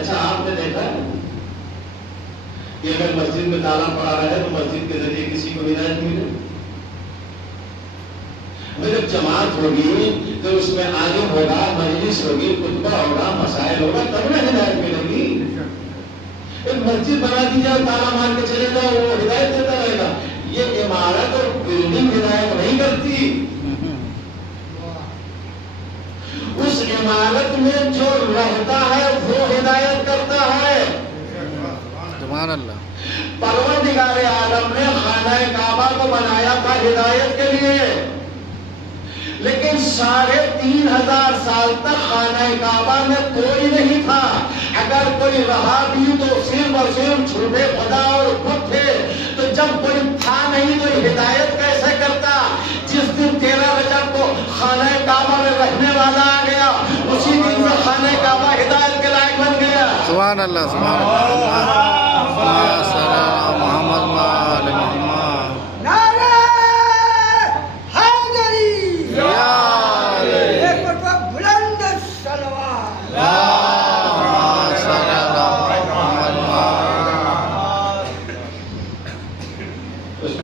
اچھا آپ نے دیکھا ہے کہ اگر مسجد میں تالا پڑا رہے تو مسجد کے ذریعے کسی کو ہدایت ملے؟ جب جماعت ہوگی تو اس میں عالم ہوگا، مجلس ہوگی، خطبہ ہوگا، مسائل ہوگا، تب نہ ہدایت ملے گی۔ ایک مسجد بنا دی جائے، تالا مار کے چلے جاؤ، وہ ہدایت دیتا رہے گا؟ یہ عمارت اور بلڈنگ ہدایت نہیں کرتی۔ اس عمارت میں جو رہتا ہے وہ ہدایت کرتا ہے۔ سبحان اللہ۔ پروردگار عالم نے خانہ کعبہ کو بنایا تھا ہدایت کے لیے، لیکن 3500 سال تک خانہ کعبہ میں کوئی نہیں تھا۔ اگر کوئی رہا بھی تو صرف اور صرف جھوٹے خدا اور بت تھے۔ تو جب کوئی تھا نہیں تو ہدایت کیسے کرتا؟ جس دن 13 رجب کو خانہ کعبہ میں رہنے والا آ گیا، اسی دن سے خانہ کعبہ ہدایت کے لائق بن گیا۔ سبحان اللہ، سبحان اللہ۔